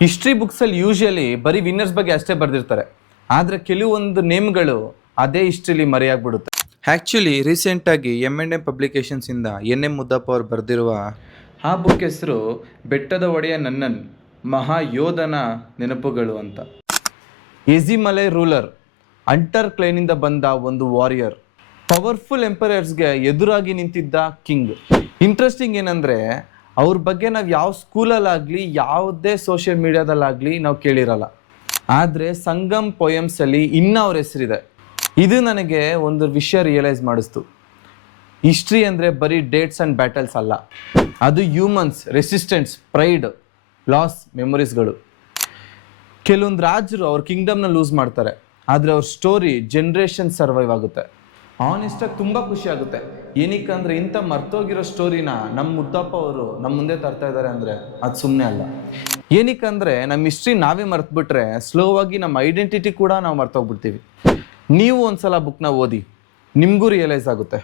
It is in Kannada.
ಹಿಸ್ಟ್ರಿ ಬುಕ್ಸಲ್ಲಿ ಯೂಶಲಿ ಬರೀ ವಿನ್ನರ್ಸ್ ಬಗ್ಗೆ ಅಷ್ಟೇ ಬರೆದಿರ್ತಾರೆ, ಆದರೆ ಕೆಲವೊಂದು ನೇಮ್ಗಳು ಅದೇ ಹಿಸ್ಟ್ರಿಲಿ ಮರೆಯಾಗ್ಬಿಡುತ್ತೆ. ಆ್ಯಕ್ಚುಲಿ ರೀಸೆಂಟಾಗಿ M&M ಪಬ್ಲಿಕೇಶನ್ಸಿಂದ NM ಮುದ್ದಪ್ಪ ಅವ್ರು ಬರೆದಿರುವ ಆ ಬುಕ್ ಹೆಸರು ಬೆಟ್ಟದ ಒಡೆಯ ನನ್ನನ್ ಮಹಾಯೋಧನ ನೆನಪುಗಳು ಅಂತ. ಎಜಿಮಲೆ ರೂಲರ್, ಅಂಟರ್ ಕ್ಲೈನಿಂದ ಬಂದ ಒಂದು ವಾರಿಯರ್, ಪವರ್ಫುಲ್ ಎಂಪರರ್ಸ್ಗೆ ಎದುರಾಗಿ ನಿಂತಿದ್ದ ಕಿಂಗ್. ಇಂಟ್ರೆಸ್ಟಿಂಗ್ ಏನಂದರೆ ಅವ್ರ ಬಗ್ಗೆ ನಾವು ಯಾವ ಸ್ಕೂಲಲ್ಲಾಗಲಿ ಯಾವುದೇ ಸೋಷಿಯಲ್ ಮೀಡಿಯಾದಲ್ಲಾಗಲಿ ನಾವು ಕೇಳಿರಲ್ಲ, ಆದರೆ ಸಂಗಮ್ ಪೊಯಮ್ಸಲ್ಲಿ ಇನ್ನೂ ಅವ್ರ ಹೆಸರಿದೆ. ಇದು ನನಗೆ ಒಂದು ವಿಷಯ ರಿಯಲೈಸ್ ಮಾಡಿಸ್ತು. ಹಿಸ್ಟ್ರಿ ಅಂದರೆ ಬರೀ ಡೇಟ್ಸ್ ಆ್ಯಂಡ್ ಬ್ಯಾಟಲ್ಸ್ ಅಲ್ಲ, ಅದು ಹ್ಯೂಮನ್ಸ್, ರೆಸಿಸ್ಟೆನ್ಸ್, ಪ್ರೈಡ್, ಲಾಸ್, ಮೆಮೊರೀಸ್ಗಳು. ಕೆಲವೊಂದು ರಾಜರು ಅವ್ರ ಕಿಂಗ್ಡಮ್ನ ಲೂಸ್ ಮಾಡ್ತಾರೆ, ಆದರೆ ಅವ್ರ ಸ್ಟೋರಿ ಜನ್ರೇಷನ್ ಸರ್ವೈವ್ ಆಗುತ್ತೆ. ಆನೆಸ್ಟಾಗಿ ತುಂಬ ಖುಷಿ ಆಗುತ್ತೆ. ಏನಕ್ಕಂದರೆ ಇಂಥ ಮರ್ತೋಗಿರೋ ಸ್ಟೋರಿನ ನಮ್ಮ ಮುದ್ದಪ್ಪ ಅವರು ನಮ್ಮ ಮುಂದೆ ತರ್ತಾ ಇದ್ದಾರೆ ಅಂದರೆ ಅದು ಸುಮ್ಮನೆ ಅಲ್ಲ. ಏನಕ್ಕಂದರೆ ನಮ್ಮ ಹಿಸ್ಟ್ರಿ ನಾವೇ ಮರ್ತುಬಿಟ್ರೆ ಸ್ಲೋವಾಗಿ ನಮ್ಮ ಐಡೆಂಟಿಟಿ ಕೂಡ ನಾವು ಮರ್ತೋಗ್ಬಿಡ್ತೀವಿ. ನೀವು ಒಂದ್ಸಲ ಬುಕ್ನ ಓದಿ, ನಿಮಗೂ ರಿಯಲೈಸ್ ಆಗುತ್ತೆ.